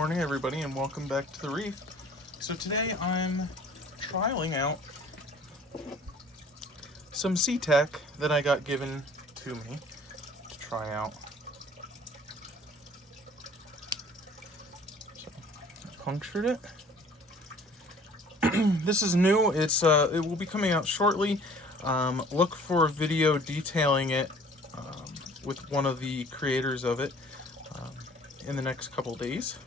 morning everybody and welcome back to the Reef. So today I'm trialing out some sea tack that I got given to me to try out. So I punctured it. This is new. It will be coming out shortly. Look for a video detailing it with one of the creators of it in the next couple days.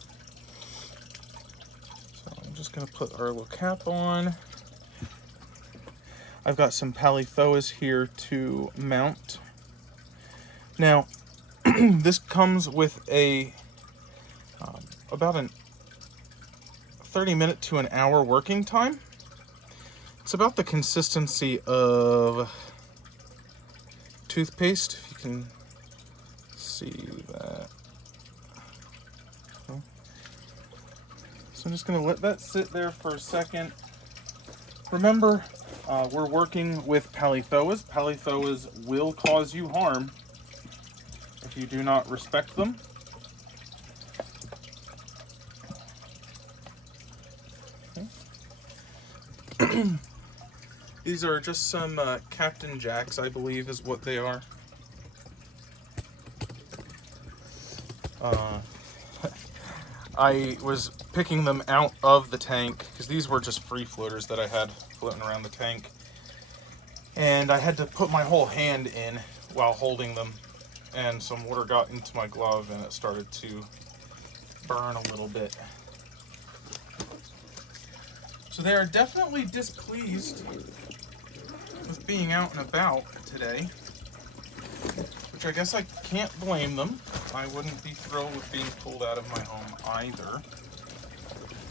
So I'm just going to put our little cap on. I've got some palythoas here to mount. Now, this comes with a about a 30-minute to an hour working time. It's about the consistency of toothpaste, if you can see that. So I'm just going to let that sit there for a second. Remember, we're working with palythoas. Palythoas will cause you harm if you do not respect them. Okay. These are just some Captain Jacks, I believe is what they are. I was picking them out of the tank because these were just free floaters that I had floating around the tank. And I had to put my whole hand in while holding them. And some water got into my glove and it started to burn a little bit. So they are definitely displeased with being out and about today, which I guess I can't blame them. I wouldn't be thrilled with being pulled out of my home either.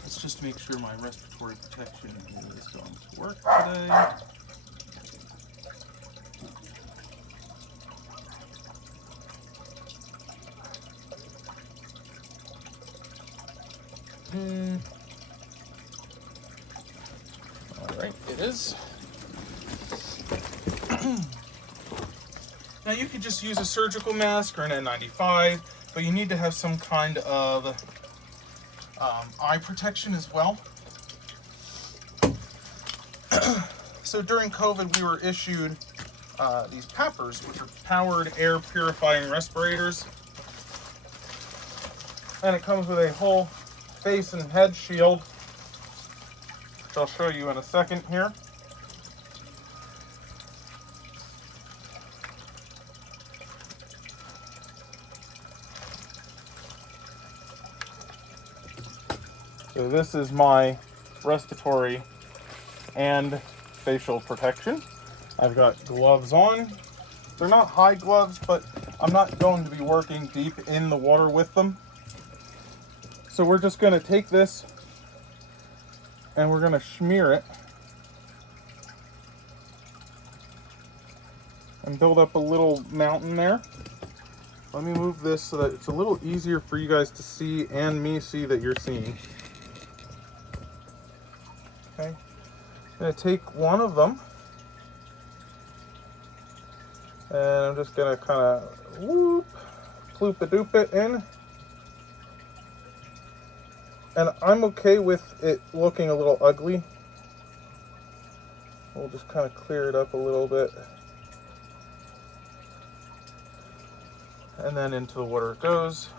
Let's just make sure my respiratory protection is going to work today. Alright, it is. Now you could just use a surgical mask or an N95, but you need to have some kind of eye protection as well. So during COVID, we were issued these PAPRs, which are powered air purifying respirators. And it comes with a whole face and head shield, which I'll show you in a second here. So this is my respiratory and facial protection. I've got gloves on. They're not high gloves, but I'm not going to be working deep in the water with them. So we're just going to take this and we're going to smear it and build up a little mountain there. Let me move this so that it's a little easier for you guys to see and me see that you're seeing. Okay, I'm going to take one of them and I'm just going to kind of whoop, ploop-a-doop it in. And I'm okay with it looking a little ugly. We'll just kind of clear it up a little bit. And then into the water it goes.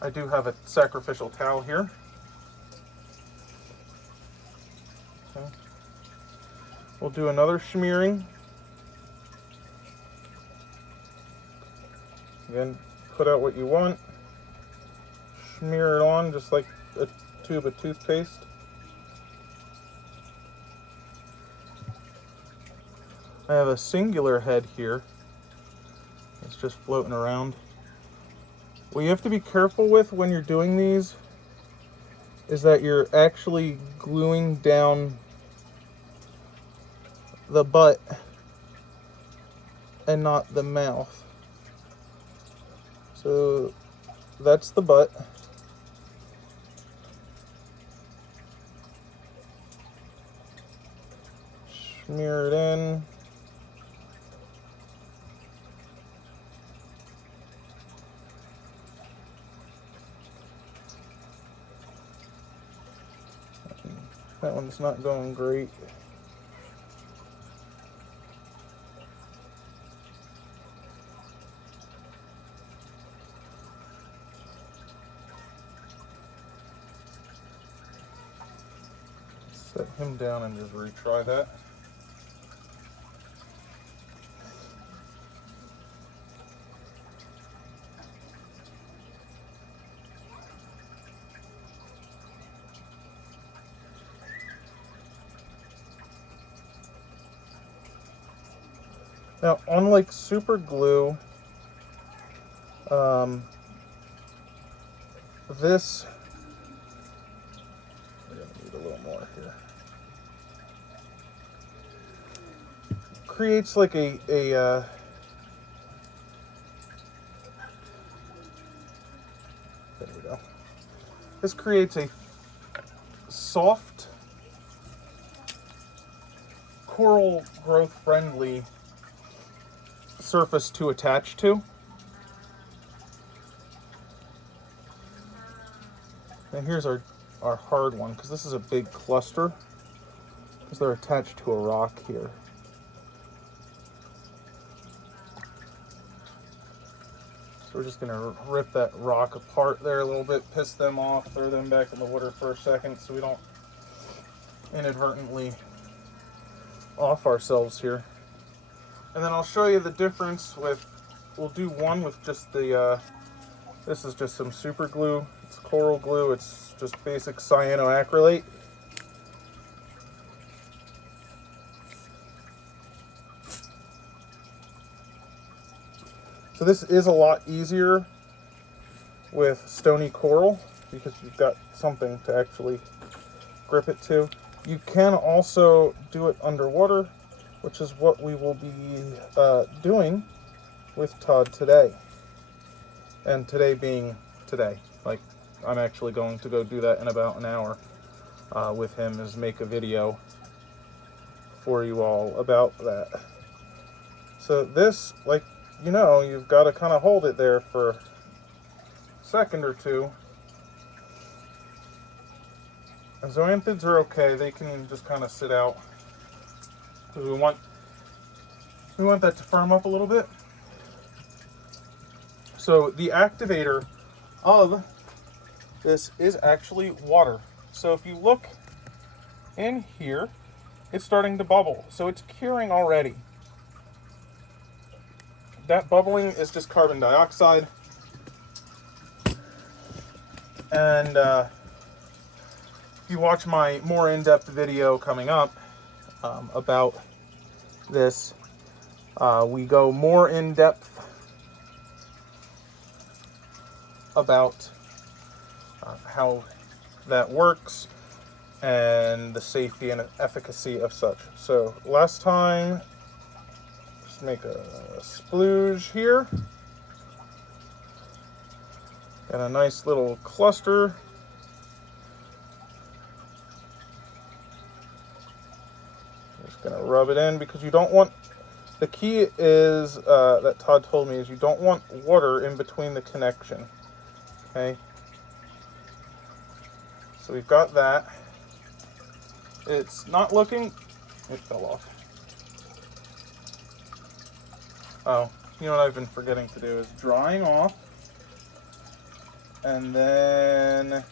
I do have a sacrificial towel here. Okay. We'll do another smearing. Again, put out what you want. Smear it on just like a tube of toothpaste. I have a singular head here. It's just floating around. What you have to be careful with when you're doing these is that you're actually gluing down the butt and not the mouth. So that's the butt. Smear it in. That one's not going great. Set him down and just retry that. Now, unlike super glue, this, we're going to need a little more here, creates like there we go. This creates a soft, coral growth friendly surface to attach to. And here's our hard one, because this is a big cluster, because they're attached to a rock here. So we're just going to rip that rock apart there a little bit, piss them off, throw them back in the water for a second so we don't inadvertently off ourselves here. And then I'll show you the difference with, we'll do one with just the, this is just some super glue. It's coral glue, it's just basic cyanoacrylate. So this is a lot easier with stony coral because you've got something to actually grip it to. You can also do it underwater, which is what we will be doing with Todd today. And today being today. Like, I'm actually going to go do that in about an hour with him, is make a video for you all about that. So this, like, you know, you've got to kind of hold it there for a second or two. And zoanthids are okay, they can just kind of sit out. Because we want that to firm up a little bit. So the activator of this is actually water. So if you look in here, it's starting to bubble. So it's curing already. That bubbling is just carbon dioxide. And if you watch my more in-depth video coming up about this, we go more in depth about how that works and the safety and efficacy of such. So last time, just make a splooge here. Got a nice little cluster. Just gonna rub it in because you don't want, the key is, that Todd told me, is you don't want water in between the connection, okay? So we've got that. It's not looking, it fell off. Oh, you know what I've been forgetting to do is drying off and then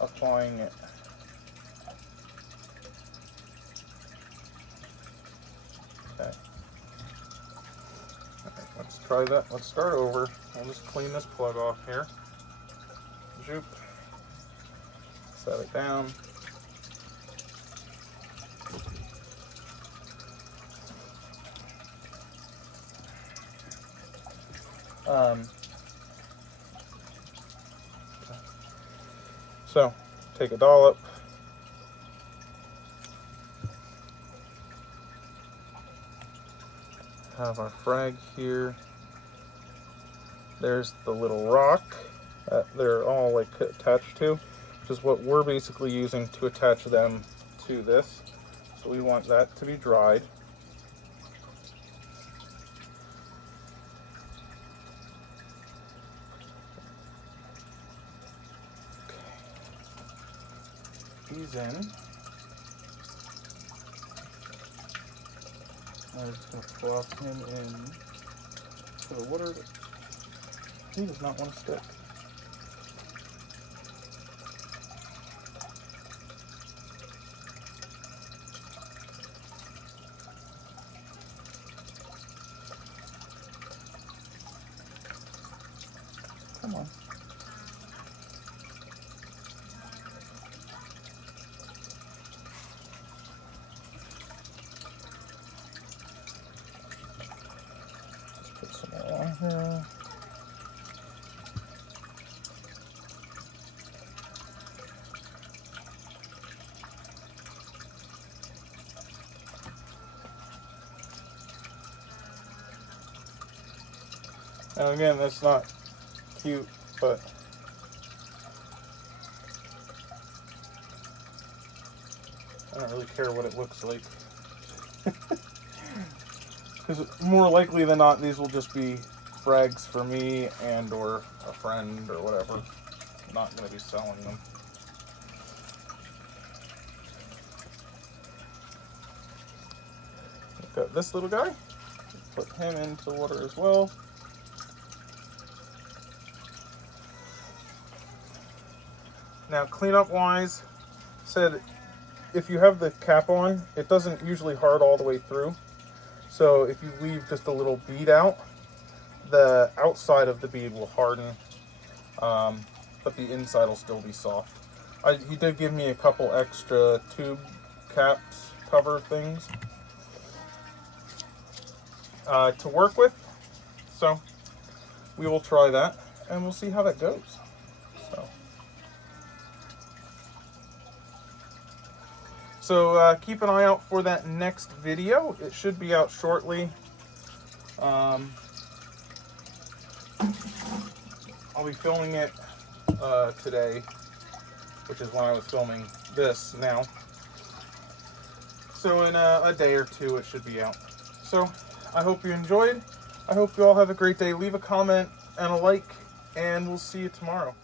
applying it. Okay. Alright, let's try that. Let's start over. I'll just clean this plug off here. Zoop. Set it down. So, take a dollop. Have our frag here. There's the little rock that they're all like attached to, which is what we're basically using to attach them to this. So we want that to be dried. these in. I'm just going to plop him in to the water. He does not want to stick. Come on. Just put some more on here. Now again, that's not cute, but I don't really care what it looks like. Because more likely than not, these will just be frags for me and or a friend or whatever. I'm not going to be selling them. We've got this little guy. Put him into the water as well. Now, cleanup wise, said if you have the cap on, it doesn't usually hard all the way through. So if you leave just a little bead out, the outside of the bead will harden, but the inside will still be soft. He did give me a couple extra tube caps cover things to work with, so we will try that and we'll see how that goes. So keep an eye out for that next video. It should be out shortly. I'll be filming it today, which is when I was filming this now. So in a day or two, it should be out. So I hope you enjoyed. I hope you all have a great day. Leave a comment and a like, and we'll see you tomorrow.